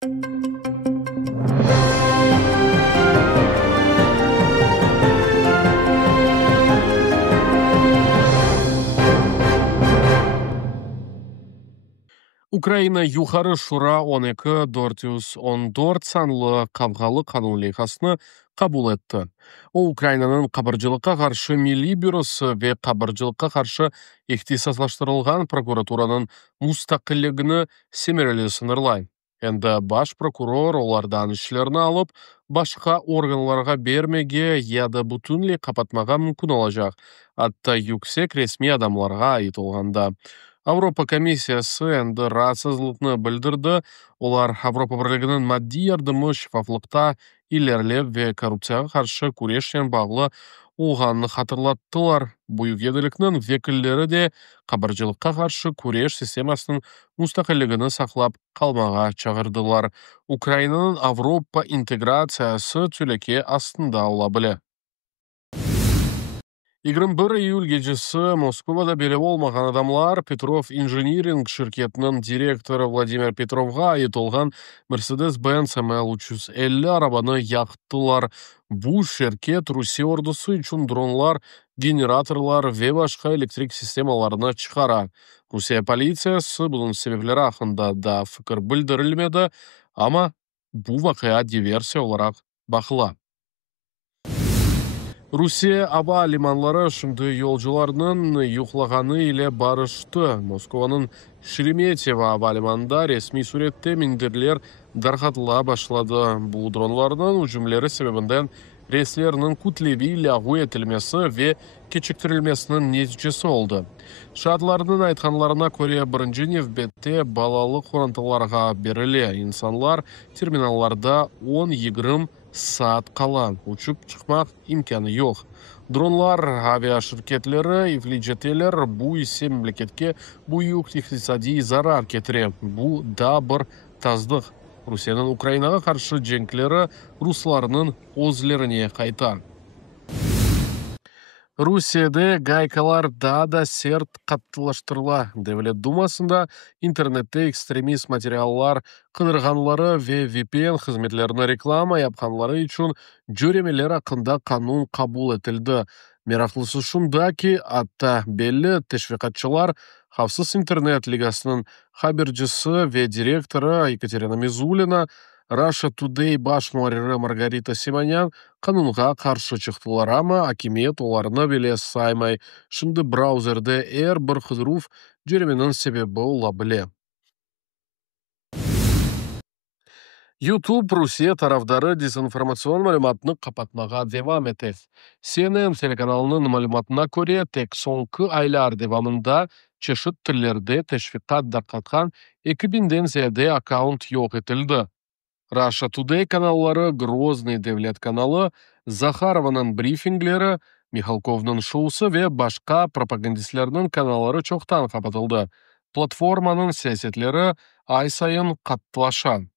Украина Юхары Шура 12-414 санлы қабғалы қанун лейхасыны қабыл етті. Ол Украинаның қабыржылыққа қаршы милли бюросы ве қабыржылыққа қаршы ихтисаслаштырылған прокуратураның мұстақиллігіні семерелі сынырлай. Енді баш прокурор олардан ішлеріні алып, башқа органларға бермеге яда бүтінлей қапатмаға мүмкін олажақ. Атта юксек ресми адамларға айтылғанда. Авропа комиссиясы енді рассызлықны білдірді. Олар Авропа бірлігінің maddi yardımы шифафлықта илерлеп ве коррупцияға қаршы күрештен бағлы олғанны хатырлаттылар. Бұйық еділікнің векілдері де қабыржылыққа қаршы күреш системасының мұстақиллігіні сақлап қалмаға чағырдылар. Украинаның Авропа интеграциясы түлеке астында ола біле. 21 июль гечесі Москвада белі болмаған адамлар Петров инжиниринг шirkетінің директоры Владимир Петровға айтылған Mercedes-Benz ML350 арабаны яқтылар. Бұл шirket Русия ордысы үшін дронлар, генераторлар ве башқа электрик системаларына шығара. Русия полициясы бұның себеплері ақында да фікір білдірілмеді, ама бұл вақиға диверсия оларақ бақыла. Русия аба лиманлары шынды yolcularının yuqlағаны ile барышты. Москваның Шереметьево аба лиманында ресми суретте миндерлер дарқатыла башлады. Бұл дронларының үжімлері себебінден рейслерінің күтлеви лағу етілмесі ве кечіктірілмесінің нәтижесі олды. Шатларының айтқанларына көре бірінші невбетте балалы қорантыларға беріле. Инсанлар терминалларда 10-20 saat qalan, uçup çıkmak imkanı yok. Dronlar, avia şirketleri, ifliceteler bu ise memleketke büyük iktisadi zarar getire. Bu da bir tazdıq. Rusiyanın Ukraynaga karşı cenkleri Ruslarının özlerine kaytar. Rusiyada gaykalar daha da sert katılaştırıla. Devlet Dumasında internette ekstremist materiallar kıdırganları ve VPN hizmetlerine reklama yapkanları için cöremeler hakkında kanun kabul etildi. Meraklısı şunda ki, hatta belli teşvikatçılar Xavfsız İnternet Ligasının habercisi ve direktörü Ekaterina Mizulina, Russia Today baş muhariri Margarita Simonyan kanunға қаршы чықтылар, ама акимет оларына беле саймай. Шынды браузерде бір қыдыруф жүременің себебі ола біле. YouTube Русия тарафдары дезинформацион мәліматны қапатмаға девам етеді. CNN телеканалының мәліматына көре, тек соңғы айлар девамында чешіт тілерде тешвиқат дарқатқан 2000-ден зияде аккаунт yok етілді. Russia Today каналлары, Грозный Devlet каналы, Захарованың брифинглері, Михалковның шоусы ве башқа пропагандистлердің каналлары чоқтан қапатылды. Платформаның сәсетлері ай сайын қаттылаша.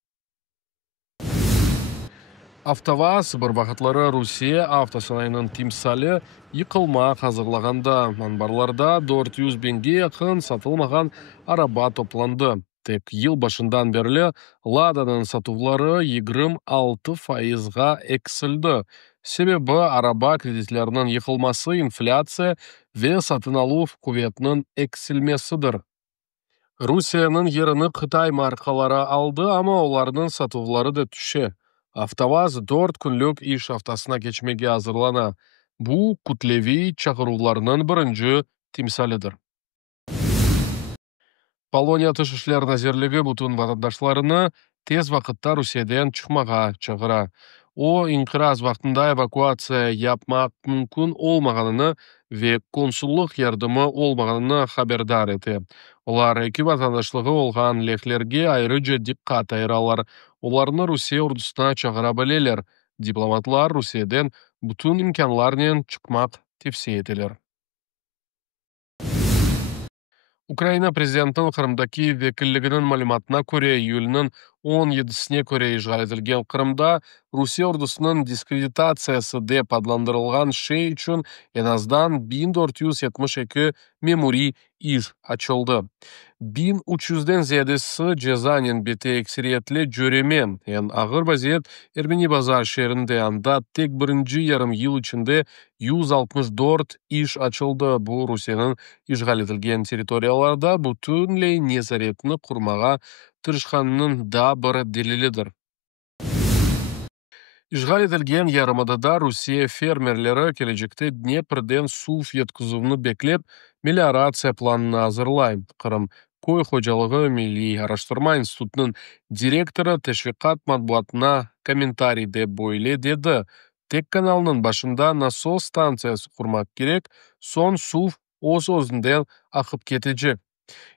АвтоВАЗ бір бақытлары Русия автосанайының тимсалі йықылма қазырлағанда. Манбарларда 400 бенге яқын сатылмаған араба топланды. Тек ел башындан берлі Ладаның сатулары 26%-ға эксілді. Себебі араба кредитлерінің йықылмасы инфляция ве сатын алу куветінің эксілмесідір. Русияның еріні Қытай маркалары алды, ама олардың сатулары да түше. АвтоВАЗ 4 күнлік иш афтасына кечмеге азырлана. Бұл күтлеви чағыруларының бірінші тимсалыдыр. Полония тышышлар назерлігі бұтын ватандашларыны тез вақытта Русиядан чықмаға чағыра. О инқираз вақытында эвакуация yapmak мүмкін олмағаныны ве консуллық ярдымы олмағаныны хабердар еті. Олар екі ватандашлығы олған леклерге айрыжа диққат айыралар. Оларны Русия ордысына чағыра білелер. Дипломатлар Русиядан бұтын имканларнен чықмақ тепсе етелер. Украина президентінің Қырымдаки векілігінің мәліматына көре июльнің 17-сіне көре ишғал етілген Қырымда Русия ордысының дискредитациясы деп адландырылған шей үшін еназдан 1472 мемори иш ачылды. 1300'den ziyadesi cezanın beti ekseriyetle jöreme. Yani ağır vaziyet Ermeni Bazar şehrinde yanda tek birinci yarım yıl içinde 164 iş açıldı. Bu Rusya'nın işgal edilgen teritoriyalarda bütünley nezaretini kurmağa tırışkanının da bir delilidir. İşgal edilgen yarımadada Rusya fermerleri gelecekte Dnepr'den su yetkizuvunu beklep meliorasiya planını hazırlayın. Kırım Koy Hocalığı Milli Araştırma Institutu'nun direktörü teşvikat matbuatına kommentaride böyle dedi. Tek kanalının başında nasos stansiyası kurmak gerek, son su o'z-o'zinden akıp ketecek.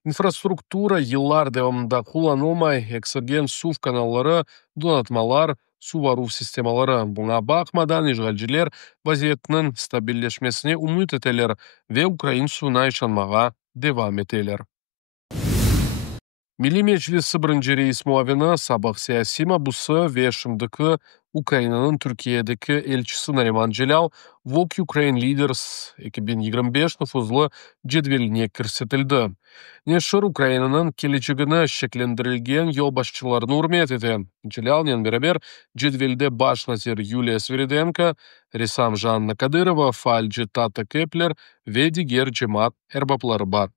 Infrastruktura yıllar devamında kullanılmay, eksergen su kanalları, donatmalar, su varu sistemaları. Buna bakmadan işgalciler vaziyetinin stabilleşmesine umut eteler ve Ukrayna suyuna işanmağa devam eteler. Milli Meclisi birinci reis muavini sabah siyasi mabusu ve şimdiki Ukrayna'nın Türkiye'deki elçisi Nariman Celal, Walk Ukraine Leaders 2025 nüfuzlu cedveline kirsetildi. Neşir Ukrayna'nın geleceğine şeklendirilgen yol başçılarını hürmet eden. Celal'la beraber cedvelde baş nazir Yulia Sviridenko, ressam Janna Kadyrova, falcı Tata Kepler ve diğer cemaat erbapları var.